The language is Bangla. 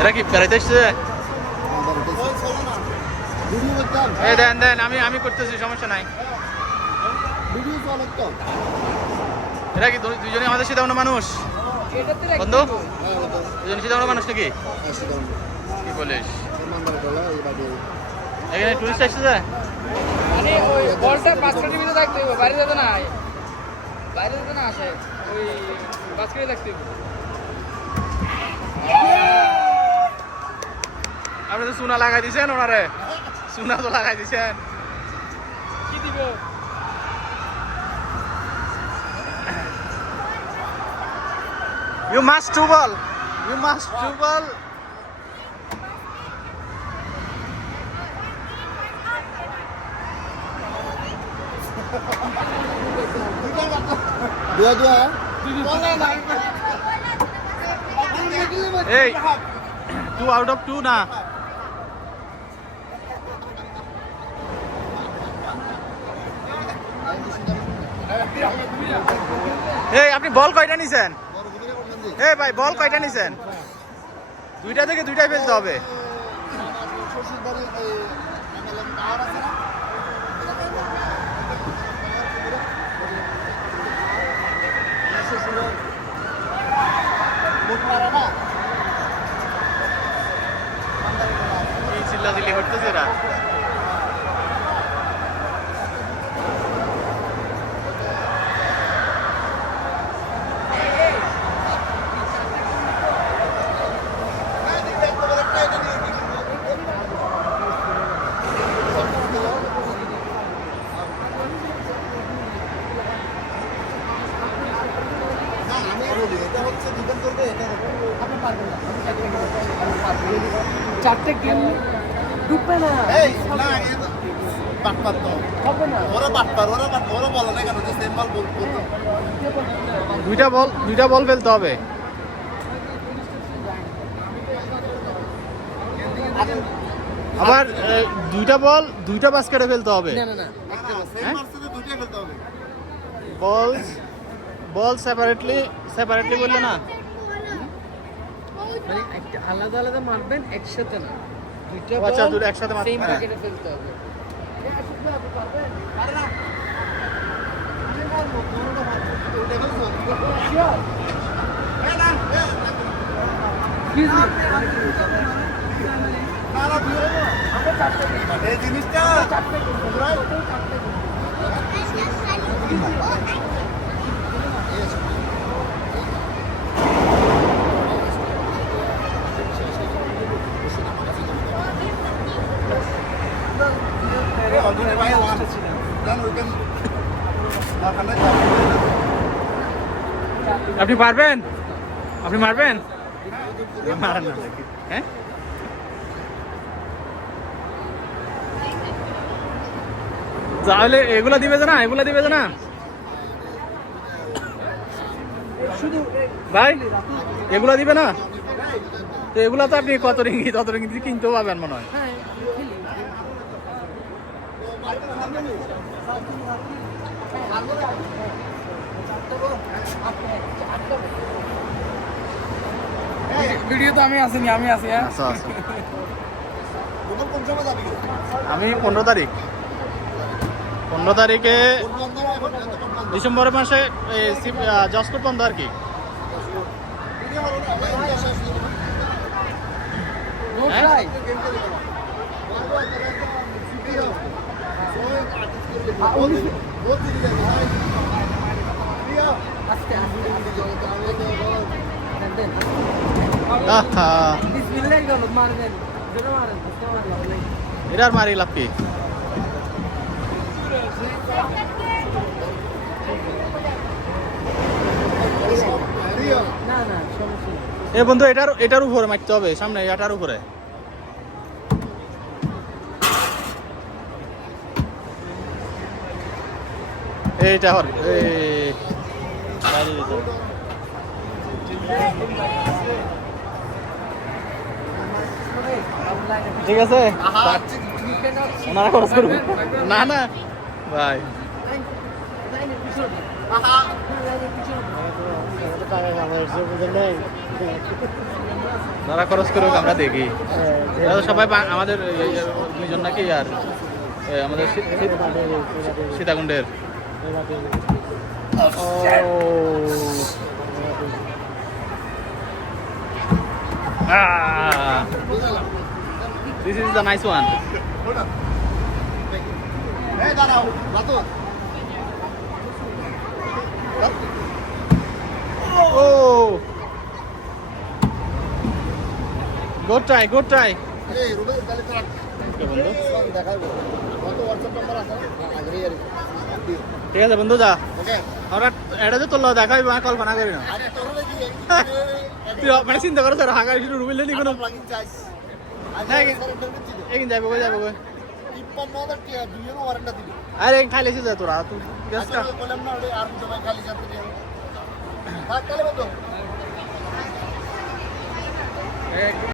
এরা কি বেড়াইতে এসছে? দেন দেন, আমি করতেছি, সমস্যা নাই। এরা কি দুজনে আমাদের সীতাবন মানুষ? বন্ধু দুজন সীতাবন মানুষ নাকি? কি বলিস? এখানে টুরিস্ট এসেছে? মানে ওই বলটা 5 মিনিটের ভিতরে থাকতে হবে, বাইরে যেতে না আসে ওই 5 মিনিট থাকতে হবে। আপনি তো চুনা লাগাই দিছেন ওনারে, চুনা তো লাগাই দিছেন। কি দিব? You must do ball. You must do ball. dua Hey, 2 out of 2 না। এই আপনি বল কয়টা নিছেন? এই ভাই বল কয়টা নিছেন? দুইটা থেকে দুইটাই ফেলতে হবে। কি চিল্লাচিল্লি করতেছে এরা? চারটে গেম ঢুকবে না। হবে না। দুইটা বল ফেলতে হবে। আবার দুইটা বাস্কেটে ফেলতে হবে। বল সেপারেটলি বললে না, মানে একটা আলাদা আলাদা মারবেন, একসাথে না। আচ্ছা দুটো একসাথে মারতে সেম হবে। প্যাকেটে ফেলতে হবে। আপনি পারবেন? আপনি মারবেন? মারেন না নাকি? হ্যাঁ তাহলে এগুলা দিবে না, এগুলা দিবে না শুধু ভাই, এগুলা দিবে না তো? এগুলা তো আপনি কত রিঙ্গিত কিনতেও পাবেন মনে হয়। হ্যাঁ খেলি। ভিডিও তো আমি আসিনি, আমি আসি। হ্যাঁ আচ্ছা আচ্ছা, আমি 15 তারিখে ডিসেম্বর মাসে জজকোট বন্ধ আর কি। হ্যাঁ? আস্তে আস্তে বিসমিল্লাহ করো, মারবেন জোরে মারেন, বুঝতে পারলাম। এটার মারি লাভ কি? না না সমস্যা নেই। এ বন্ধু এটার উপরে মারতে হবে, সামনে এটার উপরে। এইটা হর ঠিক আছে, ওনারা খরচ করবো না না ভাই। যারা খরচ করে হোক আমরা দেখি এরা তো সবাই আমাদের দুইজন নাকি আর আমাদের সীতাকুণ্ডের this is the nice one Oh! Good try, good try. ঠিক আছে বন্ধু যা আমরা এটা যে তোর দেখাই কল্পনা করি না তুই মানে চিন্তা করো স্যার হাগার শুরু রুবিল নি কোনো একদিন যাবো কই যাবো কই আরে খাইলে যা তোরা তুই ব্যস্ত